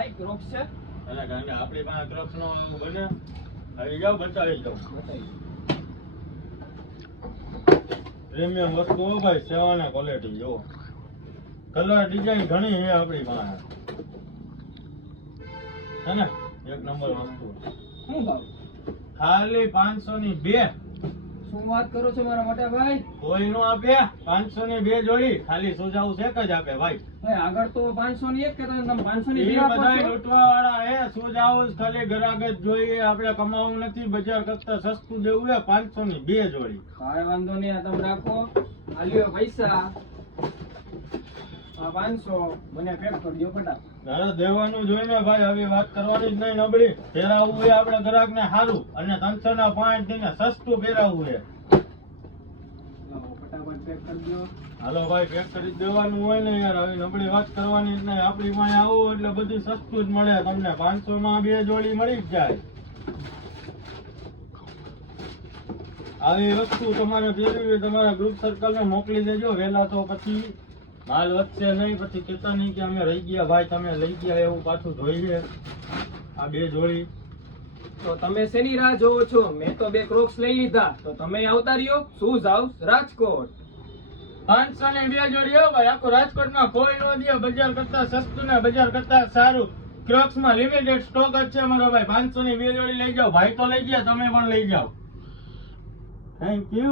ભાઈ ક્રોક્સ છે અને કારણ કે આપણી પાસે ક્રોક્સ નો બને આવી જાવ બતાવી જાવ પ્રીમિયમ વસ્તુ હો ભાઈ સેવાને ક્વોલિટી જો કલર ડિઝાઇન ઘણી છે આપણી પાસે હે ને એક નંબર વસ્તુ શું ભાવ ખાલી 500 ની બે શું વાત કરો છો મારા મોટા ભાઈ કોઈ નો આપે 500 ની બે જોડી ખાલી સુજાવું છે જ આપે ભાઈ ભાઈ આગળ તો 500 ની એક કે તમે 500 ની બે એ આપો બધા છો લૂંટવા વાળા હે સુજાવું ખાલી ગ્રાહક જ જોઈએ આપણે કમાવું નથી બજાર કરતા સસ્તું દેવું હે 500 ની બે જોડી કાંઈ વાંધો નહીં આ તમે રાખો આલ્યો પૈસા આ 500 મને પેક કરી દો ફટાફટ અરે દેવાનું જોઈને ભાઈ હવે વાત કરવાની જ નહીં નબળી ફેરાવવું હોય આપણે ગ્રાહક ને સારું અને 300 ના 5 દઈને સસ્તું ફેરાવવું છે ફટાફટ પેક કરી દો હાલો ભાઈ પેક કરી દેવાનું હોય ને યાર હવે નબળી વાત કરવાની જ નહીં આપણી પાસે આવો એટલે બધું સસ્તું જ મળે તમને 500 માં બે જોડી મળી જ જાય આવી વસ્તુ તમારે ફેરવી હોય તમારા ગ્રુપ સર્કલ ને મોકલી દેજો વહેલા તો પછી માલ વધશે નહીં પછી કહેતા નહીં કે અમે રહી ગયા ભાઈ તમે લઈ ગયા એવું પાછું જોઈએ આ બે જોડી તો તમે શેની રાહ જોવો છો મેં તો બે ક્રોક્સ લઈ લીધા તો તમે આવતા રહ્યો શૂઝ હાઉસ રાજકોટ 500 ની બે જોડી હો ભાઈ આખું રાજકોટમાં કોઈ નો દે બજાર કરતા સસ્તું ને બજાર કરતા સારું ક્રોક્સ માં લિમિટેડ સ્ટોક જ છે મારો ભાઈ 500 ની બે જોડી લઈ જાઓ ભાઈ તો લઈ ગયા તમે પણ લઈ જાઓ થેન્ક યુ